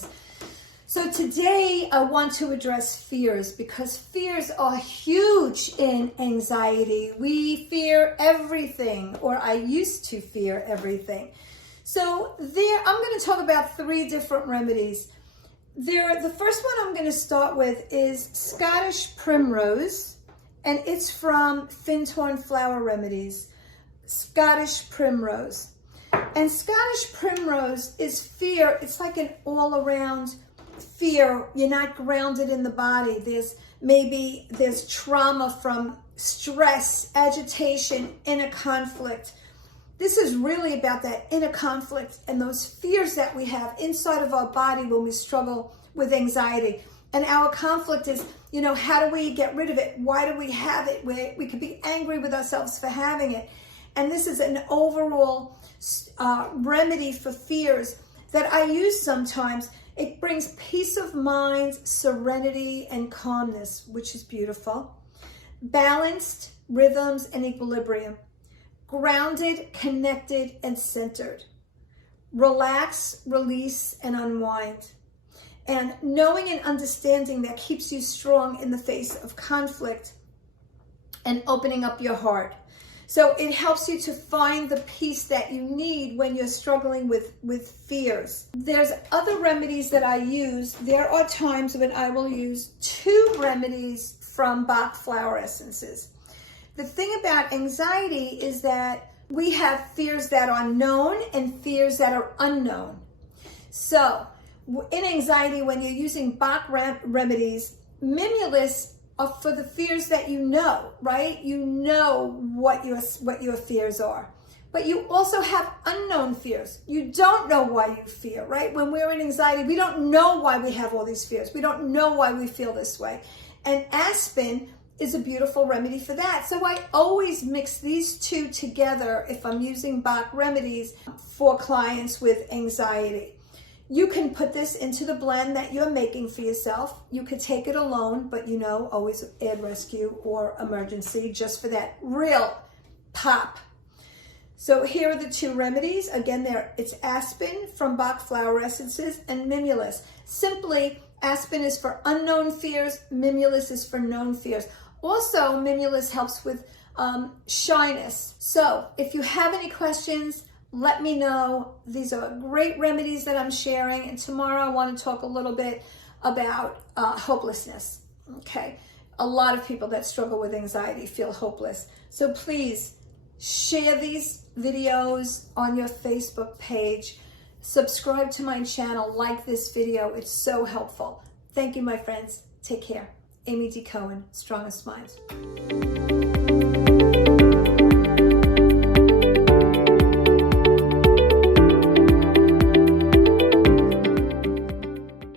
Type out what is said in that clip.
friends. So today I want to address fears, because fears are huge in anxiety. We fear everything, or I used to fear everything. So I'm going to talk about 3 different remedies. The first one I'm going to start with is Scottish Primrose, and it's from Findhorn Flower Remedies. Scottish Primrose. And Scottish Primrose is fear. It's like an all-around fear. You're not grounded in the body. There's trauma from stress, agitation, inner conflict. This is really about that inner conflict and those fears that we have inside of our body when we struggle with anxiety. And our conflict is, how do we get rid of it? Why do we have it? We could be angry with ourselves for having it. And this is an overall remedy for fears that I use sometimes. It brings peace of mind, serenity, and calmness, which is beautiful. Balanced rhythms and equilibrium. Grounded, connected, and centered. Relax, release, and unwind. And knowing and understanding that keeps you strong in the face of conflict and opening up your heart. So it helps you to find the peace that you need when you're struggling with fears. There's other remedies that I use. There are times when I will use 2 remedies from Bach flower essences. The thing about anxiety is that we have fears that are known and fears that are unknown. So in anxiety, when you're using Bach remedies, Mimulus are for the fears that you know, right? You know what your fears are. But you also have unknown fears. You don't know why you fear, right? When we're in anxiety, we don't know why we have all these fears. We don't know why we feel this way. And aspen is a beautiful remedy for that. So I always mix these 2 together if I'm using Bach remedies for clients with anxiety. You can put this into the blend that you're making for yourself. You could take it alone, but always add rescue or emergency just for that real pop. So here are the 2 remedies. Again, it's aspen from Bach flower essences and Mimulus. Simply, aspen is for unknown fears, Mimulus is for known fears. Also, Mimulus helps with shyness. So if you have any questions, let me know. These are great remedies that I'm sharing. And tomorrow I want to talk a little bit about hopelessness. Okay. A lot of people that struggle with anxiety feel hopeless. So please share these videos on your Facebook page. Subscribe to my channel. Like this video. It's so helpful. Thank you, my friends. Take care. Amy D. Cohen, Strongest Minds.